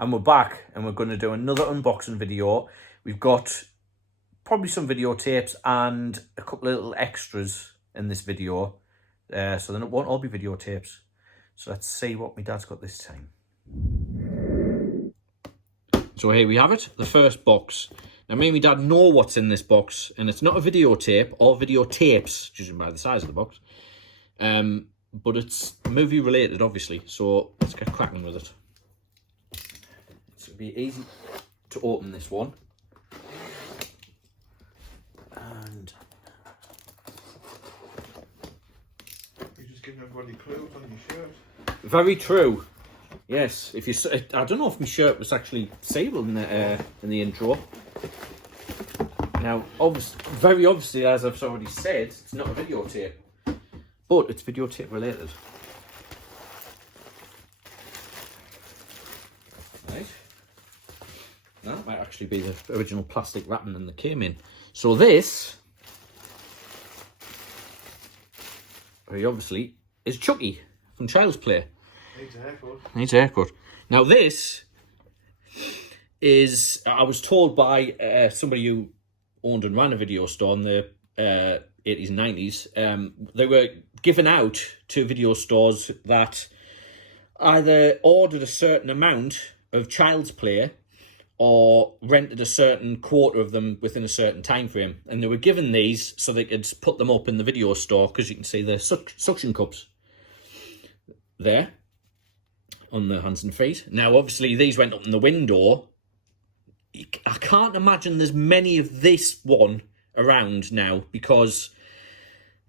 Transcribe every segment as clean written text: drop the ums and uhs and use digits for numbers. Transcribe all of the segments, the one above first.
And we're back, and we're going to do another unboxing video. We've got probably some videotapes and a couple of little extras in this video. So then it won't all be videotapes. So let's see what my dad's got this time. So here we have it, the first box. Now me and my dad know what's in this box, and it's not a videotape or videotapes, judging by the size of the box. But it's movie related, obviously, so let's get cracking with it. It'll be easy to open this one. And you're just giving everybody clues on your shirt. Very true. Yes, if you, I don't know if my shirt was actually disabled in the intro. Now, very obviously, as I've already said, it's not a videotape, but it's videotape related. Right. That might actually be the original plastic wrapping that came in. So this, very obviously, is Chucky from Child's Play. Needs a haircut. Needs a haircut. Now this is, I was told by somebody who owned and ran a video store in the 80s and 90s. They were given out to video stores that either ordered a certain amount of Child's Play or rented a certain quarter of them within a certain time frame. And they were given these so they could put them up in the video store, because you can see the suction cups there on the hands and feet. Now, obviously, these went up in the window. I can't imagine there's many of this one around now, because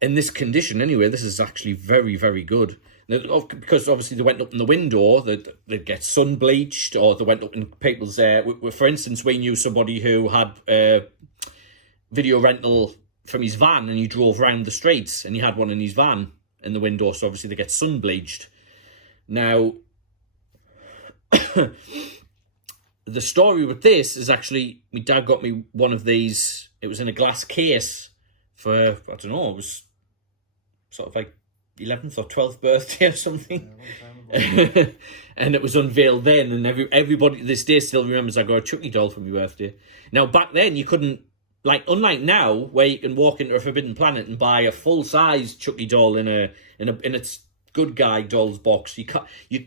in this condition, anyway, this is actually very, very good. Now, because obviously they went up in the window, they'd get sun bleached, or they went up in people's... for instance, we knew somebody who had video rental from his van, and he drove around the streets, and he had one in his van in the window, so obviously they get sun bleached. Now, the story with this is actually, my dad got me one of these. It was in a glass case for, I don't know, it was sort of like 11th or 12th birthday or something. Yeah, and it was unveiled then, and everybody to this day still remembers I got a Chucky doll for my birthday. Now, back then, you couldn't, like, unlike now, where you can walk into a Forbidden Planet and buy a full-size Chucky doll in its Good Guy dolls box.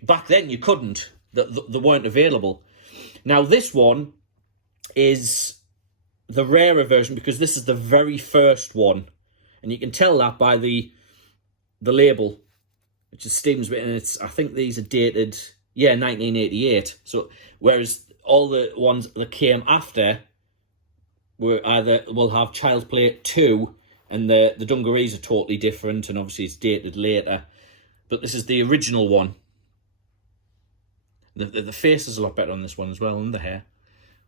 Back then, you couldn't. They weren't available. Now, this one is the rarer version, because this is the very first one. And you can tell that by the label, which is Steven's, and it's, I think these are dated, yeah, 1988. So, whereas all the ones that came after will have Child's Play 2, and the dungarees are totally different, and obviously it's dated later. But this is the original one. The face is a lot better on this one as well, and the hair.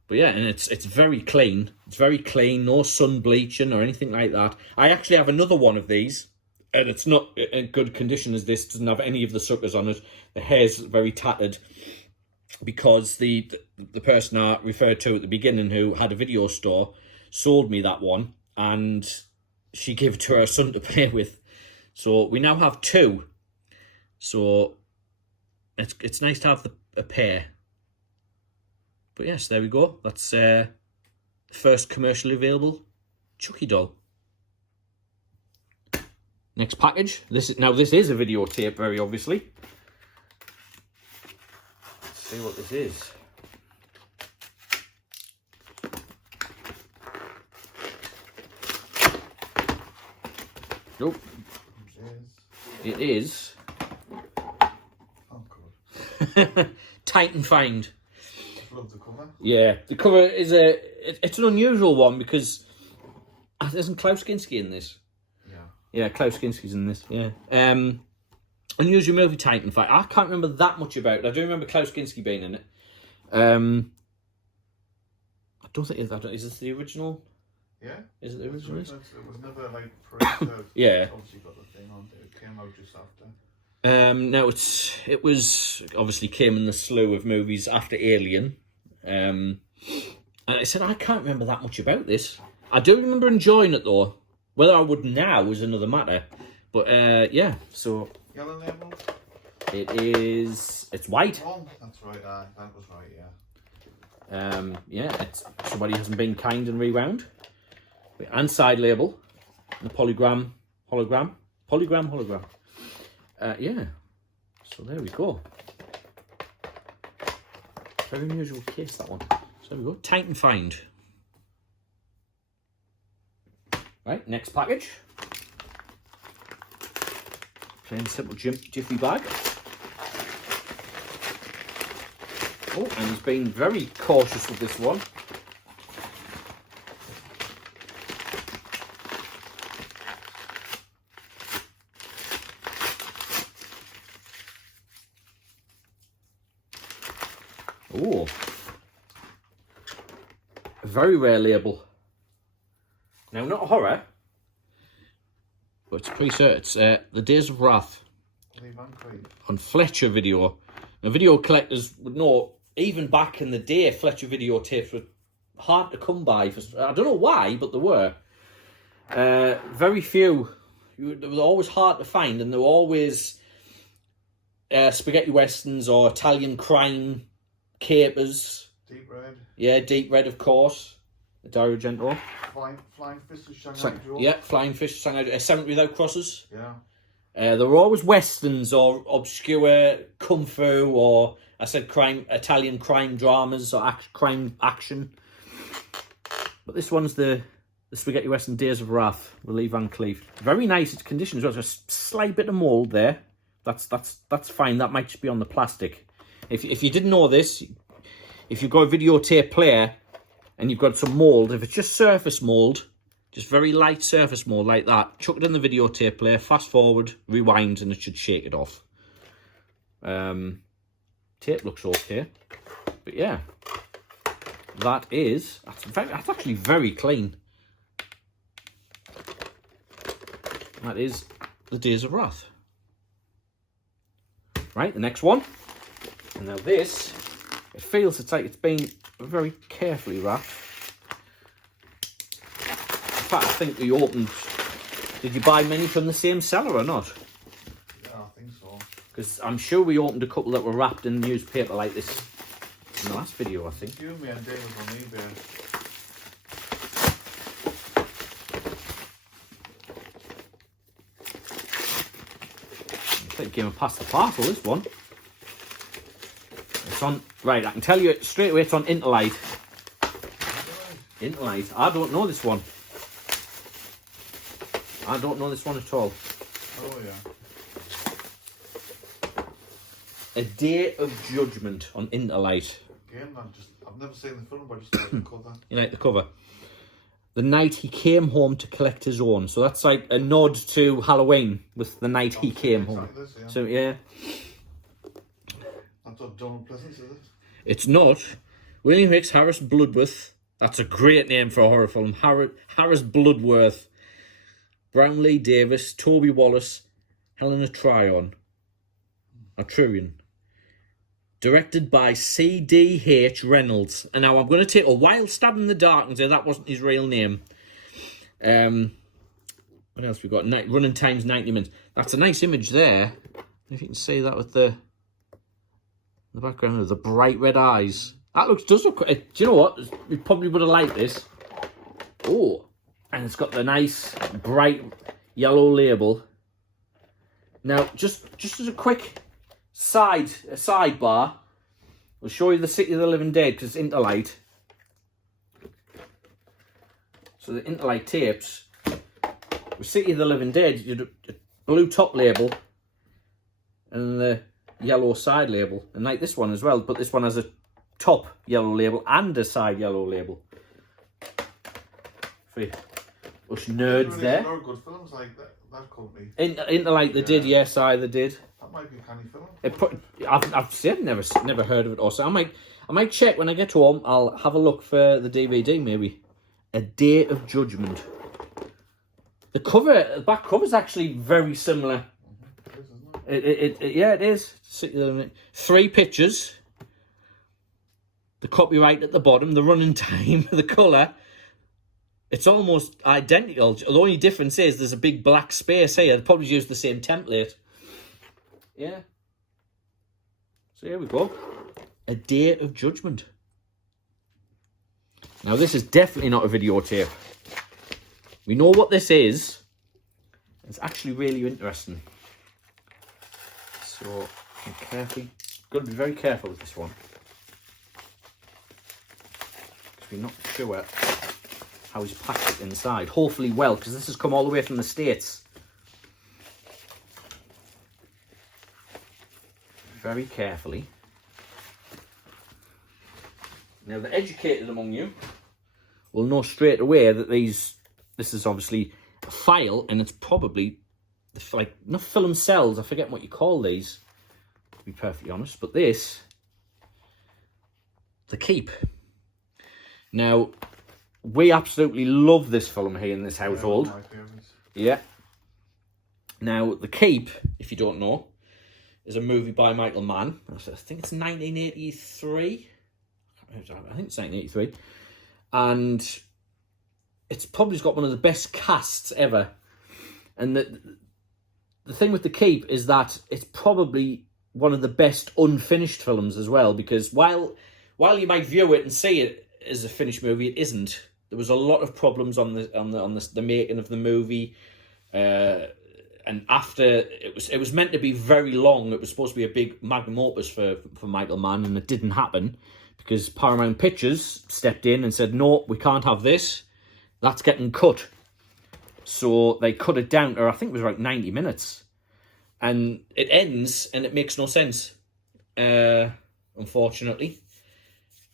But yeah, and it's very clean. It's very clean, no sun bleaching or anything like that. I actually have another one of these, and it's not in good condition as this. Doesn't have any of the suckers on it. The hair's very tattered, because the person I referred to at the beginning, who had a video store, sold me that one, and she gave it to her son to play with. So we now have two. So it's nice to have a pair. But yes, there we go. That's first commercially available Chucky doll. Next package. This is a videotape, very obviously. Let's see what this is. Nope. It is. Oh, God. Titan Find. I love the cover. Yeah, the cover is it's an unusual one, because isn't Klaus Kinski in this? Yeah. Yeah, Klaus Kinski's in this. Yeah. Unusual movie, Titan Find. I can't remember that much about it. I do remember Klaus Kinski being in it. I don't think is this the original? Yeah. Is it the original? It was never like printed. Yeah. Obviously got the thing on it. It came out just after. No, it was obviously came in the slew of movies after Alien. And I said, I can't remember that much about this. I do remember enjoying it though. Whether I would now is another matter. But yeah, so Yellow labels? It's white. Oh, that's right. That was right. Yeah. Yeah, it's somebody hasn't been kind and rewound. And side label, the hologram. Yeah. So there we go. Very unusual case, that one. So there we go. Titan Find. Right, next package. Plain simple jiffy bag. Oh, and he's been very cautious with this one. Oh, a very rare label. Now, not horror, but it's pretty certain. It's The Days of Wrath on Fletcher Video. Now, video collectors would know, even back in the day, Fletcher videotapes were hard to come by. I don't know why, but there were. Very few. They were always hard to find, and they were always spaghetti westerns or Italian crime capers. Deep red. Yeah, deep red, of course. The Dario Argento. Flying Fish of Shanghai Joe. Yeah, Flying Fish, Shanghai Joe. 70 Without Crosses. Yeah. There were always westerns or obscure kung fu or, I said, Italian crime dramas or crime action. But this one's the Spaghetti Western Days of Wrath with Lee Van Cleef. Very nice condition as well. There's a slight bit of mould there. That's fine. That might just be on the plastic. If you didn't know this, if you've got a videotape player and you've got some mould, if it's just surface mould, just very light surface mould like that, chuck it in the videotape player, fast forward, rewind, and it should shake it off. Tape looks okay, but yeah, that's actually very clean. That is The Days of Wrath. Right, the next one. And now this, it feels it's like it's been very carefully wrapped. In fact, I think we opened... Did you buy many from the same seller or not? Yeah, I think so. Because I'm sure we opened a couple that were wrapped in newspaper like this in the last video, I think. You, me and Dave was on eBay. I think it came past the parcel, this one. It's on... Right, I can tell you straight away it's on Interlight. Interlight. I don't know this one. I don't know this one at all. Oh, yeah. A Day of Judgment on Interlight. Again, I've never seen the film, but I just like the cover. You like the cover? The night he came home to collect his own. So that's like a nod to Halloween with the night he came home. This, yeah. So, yeah. That's not Donald Pleasance, is it? It's not. William Hicks, Harris Bloodworth. That's a great name for a horror film. Harris Bloodworth. Brownlee Davis, Toby Wallace, Helena Tryon. Or Tryon. Directed by C.D.H. Reynolds. And now I'm going to take a wild stab in the dark and say that wasn't his real name. What else we got? Running time's 90 minutes. That's a nice image there. If you can see that with the background of the bright red eyes. That does look... Do you know what? We probably would have liked this. Oh. And it's got the nice bright yellow label. Now, just as a quick sidebar, we'll show you the City of the Living Dead because it's Interlight. So the Interlight tapes, with City of the Living Dead, you do a blue top label and the yellow side label, and like this one as well, but this one has a top yellow label and a side yellow label. For us nerds there. No good films like that company. Interlight, they did, yes, they did. That might be a canny film. I've never heard of it. Also, I might check when I get home. I'll have a look for the DVD maybe. A Day of Judgment. The back cover is actually very similar. Yeah, it is. 3 pictures. The copyright at the bottom, the running time, the colour. It's almost identical. The only difference is there's a big black space here. They probably used the same template. Yeah. So here we go. A Day of Judgment. Now this is definitely not a videotape. We know what this is. It's actually really interesting. So I'm carefully, got to be very careful with this one. Because we're not sure how he's packed it inside. Hopefully well, because this has come all the way from the States. Very carefully. Now the educated among you will know straight away that this is obviously a file, and it's probably like not film cells. I forget what you call these, to be perfectly honest. But this, the Keep. Now we absolutely love this film here in this household. Yeah. Now the Keep, if you don't know, is a movie by Michael Mann. I think it's 1983. I think it's 1983. And it's probably got one of the best casts ever. And the thing with The Keep is that it's probably one of the best unfinished films as well, because while you might view it and see it as a finished movie, it isn't. There was a lot of problems on the making of the movie. And after it was meant to be very long. It was supposed to be a big magnum opus for Michael Mann, and it didn't happen because Paramount Pictures stepped in and said, no, we can't have this. That's getting cut. So they cut it down to, I think it was about 90 minutes. And it ends, and it makes no sense, unfortunately.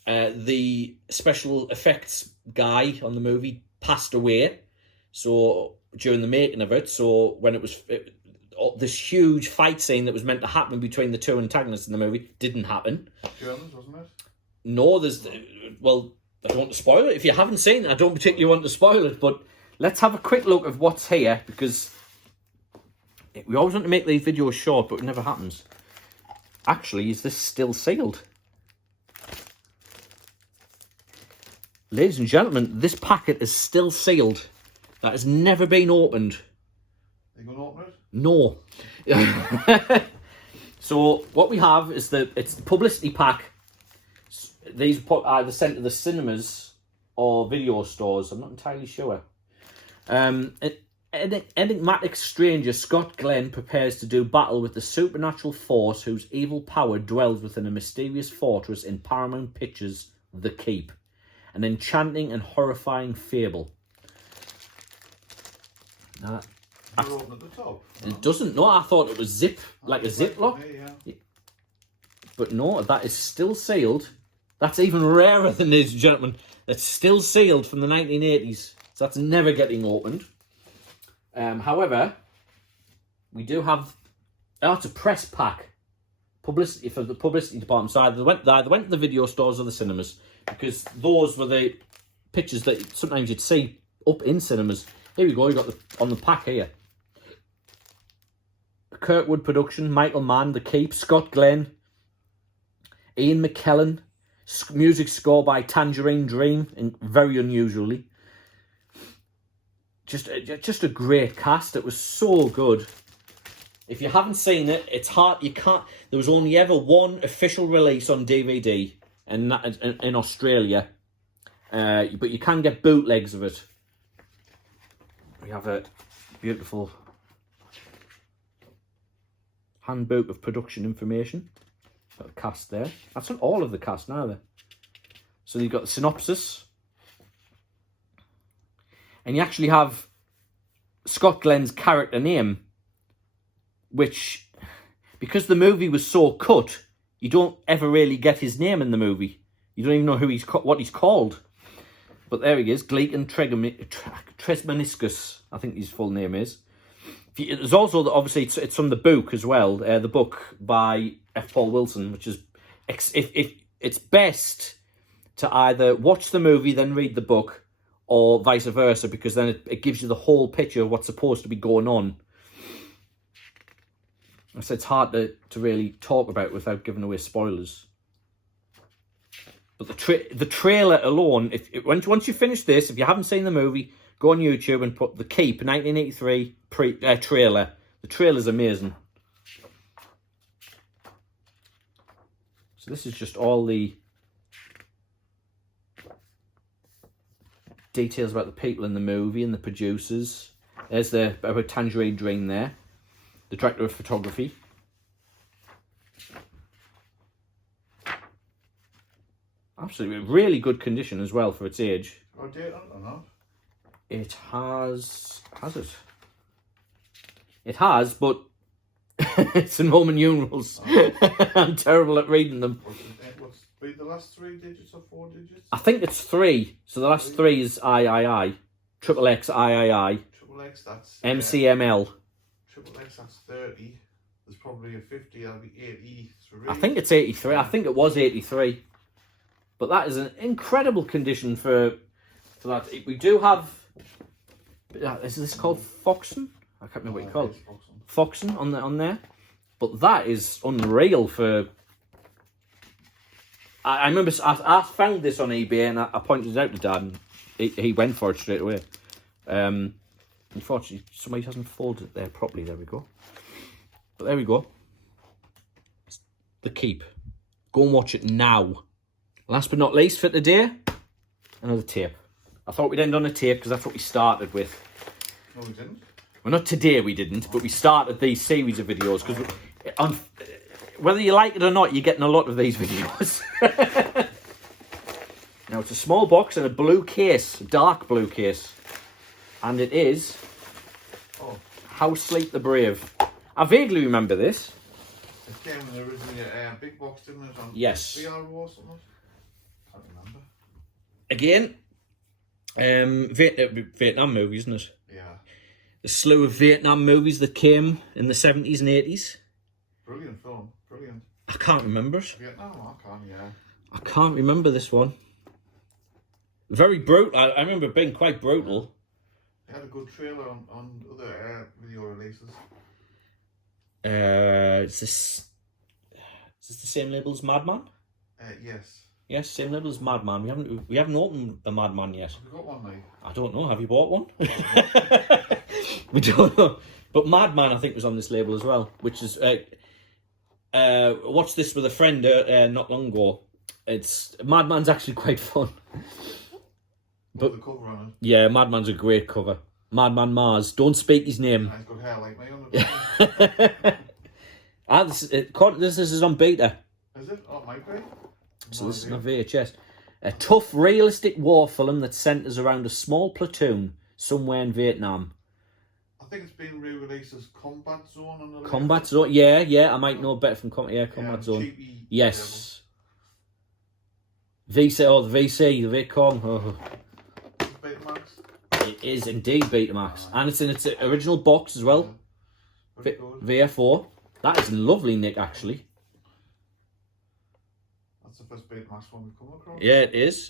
The special effects guy on the movie passed away. So during the making of it, so when this huge fight scene that was meant to happen between the two antagonists in the movie didn't happen. Germans, wasn't it? No, well, I don't want to spoil it. If you haven't seen it, I don't particularly want to spoil it, but let's have a quick look at what's here, because we always want to make these videos short, but it never happens. Actually, is this still sealed? Ladies and gentlemen, this packet is still sealed. That has never been opened. Are you going to open it? No. So what we have is it's the publicity pack. These either sent to the cinemas or video stores. I'm not entirely sure. Enigmatic stranger Scott Glenn prepares to do battle with the supernatural force whose evil power dwells within a mysterious fortress in Paramount Pictures' The Keep. An enchanting and horrifying fable. You're open at the top. No? It doesn't. No, I thought it was like a ziplock. Yeah. But no, that is still sealed. That's even rarer than ladies and gentlemen. It's still sealed from the 1980s. So that's never getting opened. However, we do have... That's a press pack. Publicity for the publicity department. So either went to the video stores or the cinemas, because those were the pictures that sometimes you'd see up in cinemas. Here we go, you got on the pack here. Kirkwood production, Michael Mann, The Keep, Scott Glenn, Ian McKellen, music score by Tangerine Dream, and very unusually. Just a great cast. It was so good. If you haven't seen it, it's hard. You can't. There was only ever one official release on DVD, and that in Australia. But you can get bootlegs of it. We have a beautiful handbook of production information. Got a cast there. That's not all of the cast neither. So you've got the synopsis. And you actually have Scott Glenn's character name, which, because the movie was so cut, you don't ever really get his name in the movie. You don't even know what he's called. But there he is, Gleeton Tresmaniscus, I think his full name is. There's also, obviously, it's from the book as well, the book by F. Paul Wilson, which is, if it's best to either watch the movie, then read the book, or vice versa, because then it gives you the whole picture of what's supposed to be going on. So it's hard to really talk about without giving away spoilers. But the trailer alone, once you finish this, if you haven't seen the movie, go on YouTube and put The Keep 1983 trailer. The trailer's amazing. So this is just all the details about the people in the movie and the producers. There's the about Tangerine Dream there. The director of photography. Absolutely, really good condition as well for its age. Got a date on it or not? It has it? It has, but it's in Roman numerals. Oh. I'm terrible at reading them. What's the last 3 digits or 4 digits? I think it's 3. So the last 3 is III. Triple X III. Triple X, that's... MCML. Triple X, that's 30. There's probably a 50, that'll be 83. I think it's 83. I think it was 83. But that is an incredible condition for that. We do have... Is this called Foxen? I can't remember what you call it. Foxen on there. But that is unreal for... I remember I found this on eBay and I pointed it out to Dad and he went for it straight away. Unfortunately, somebody hasn't folded it there properly. There we go. But there we go. It's the keep. Go and watch it now. Last but not least for today, another tape. I thought we'd end on a tape because that's what we started with. No, we didn't. Well, not today we didn't, but we started these series of videos because whether you like it or not, you're getting a lot of these videos. Now, it's a small box and a blue case, a dark blue case. And it is How Sleep the Brave. I vaguely remember this. It came in originally a big box, didn't it? On yes. VRO or something? Can't remember. Again, Vietnam movie, isn't it? Yeah. The slew of Vietnam movies that came in the 70s and 80s. Brilliant film, brilliant. I can't remember it. Vietnam, I can, yeah. I can't remember this one. Very brutal. I remember it being quite brutal. They had a good trailer on other video releases. Is this the same label as Madman? Yes. Yes, same label as Madman. We haven't opened a Madman yet. Have you got one, mate? I don't know. Have you bought one? We don't know. But Madman, I think, was on this label as well. Which is watched this with a friend not long ago. Madman's actually quite fun. But the cover on it. Yeah, Madman's a great cover. Madman Mars. Don't speak his name. He's got hair like me on it. This is on beta. Is it? Oh, it might be. So this is on VHS. A tough, realistic war film that centres around a small platoon somewhere in Vietnam. I think it's been re-released as Combat Zone on the Combat Zone? Yeah, I might know better from Combat Zone. Cheapy yes. VC, the VC, the VCOM. Oh. Betamax. It is indeed Betamax. And it's in its original box as well. Yeah. VF4. That is lovely, Nick, actually. That's the first Betamax one we've come across. Yeah, it is.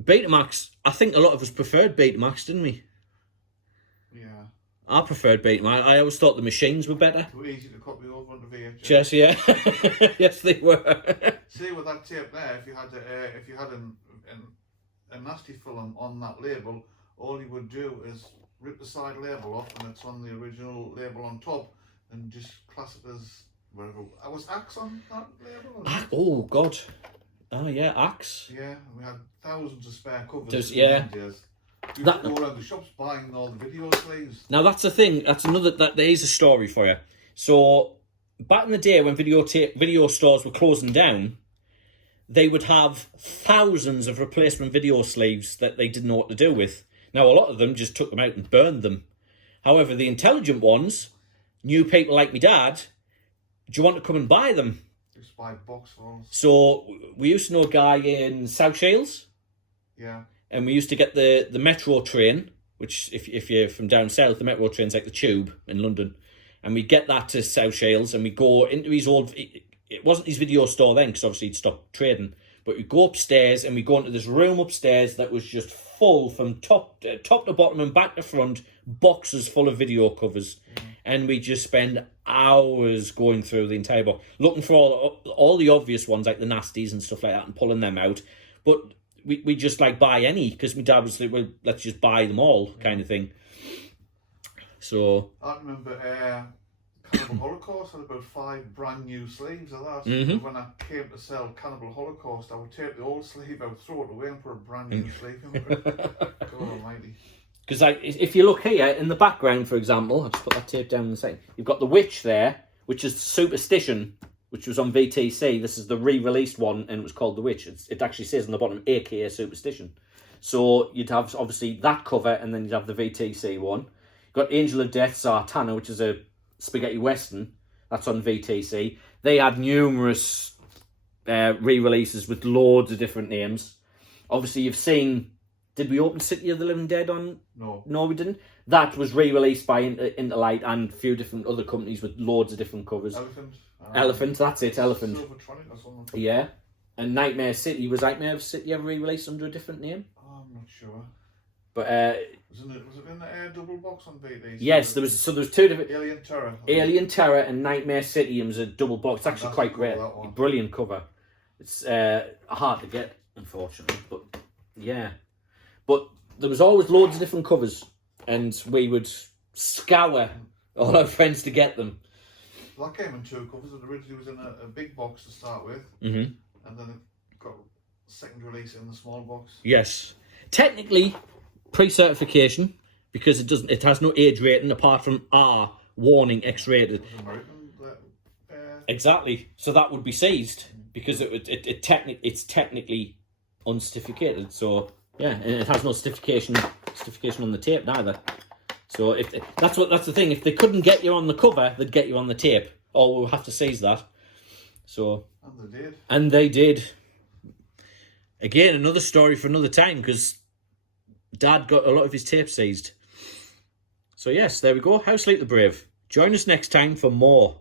Betamax, I think a lot of us preferred Betamax, didn't we? Yeah. I preferred Betamax. I always thought the machines were better. Too easy to copy over onto VHS. Yes, yeah. Yes, they were. See, with that tape there, if you had a nasty film on that label, all you would do is rip the side label off and it's on the original label on top and just class it as whatever. Was Axe on that label? Oh, God. Oh, yeah, Axe. Yeah, we had thousands of spare covers. Yeah. You could go around the shops buying all the video sleeves. Now, that's the thing. That's another... There is a story for you. So, back in the day when video stores were closing down, they would have thousands of replacement video sleeves that they didn't know what to do with. Now, a lot of them just took them out and burned them. However, the intelligent ones, knew people like me dad, do you want to come and buy them? Just buy boxfuls. So, we used to know a guy in South Shields. Yeah. And we used to get the metro train, which, if you're from down south, the metro train's like the tube in London. And we'd get that to South Shields and we'd go into his old... It wasn't his video store then, because obviously he'd stopped trading. But we'd go upstairs and we'd go into this room upstairs that was just full from top to bottom and back to front, boxes full of video covers. And we just spend hours going through the entire box, looking for all the obvious ones, like the nasties and stuff like that, and pulling them out. But we just like buy any, because my dad was like, well, let's just buy them all, kind of thing. So I remember Cannibal Holocaust had about 5 brand new sleeves of that. Mhm. And when I came to sell Cannibal Holocaust, I would take the old sleeve out, throw it away, and put a brand new sleeve in with it. God almighty. Because if you look here in the background, for example, I'll just put that tape down in a second. You've got The Witch there, which is Superstition, which was on VTC. This is the re-released one, and it was called The Witch. It actually says on the bottom, AKA Superstition. So you'd have, obviously, that cover, and then you'd have the VTC one. You've got Angel of Death, Sartana, which is a spaghetti western. That's on VTC. They had numerous re-releases with loads of different names. Obviously, you've seen... Did we open City of the Living Dead on? No. No, we didn't. That was re-released by Interlight and a few different other companies with loads of different covers. Elephant, that's it, Elephant. Silvertronic or something. Yeah. And Nightmare City, was Nightmare City ever re-released under a different name? Oh, I'm not sure. But was it in the double box on VD? yes, there was two different Alien Terror. Alien Terror and Nightmare City. It was a double box. It's actually quite great. Brilliant cover. It's hard to get, unfortunately, but yeah. But there was always loads of different covers, and we would scour all our friends to get them. Well, that came in 2 covers. It originally was in a big box to start with, Mm-hmm. and then it got second release in the small box. Yes, technically pre-certification, because it has no age rating apart from R warning X-rated. Exactly. So that would be seized because it's technically uncertificated. So yeah, and it has no certification on the tape neither. So that's the thing. If they couldn't get you on the cover, they'd get you on the tape. Or we'll have to seize that. So and they did. Again, another story for another time, because Dad got a lot of his tape seized. So yes, there we go. How Sleep the Brave. Join us next time for more.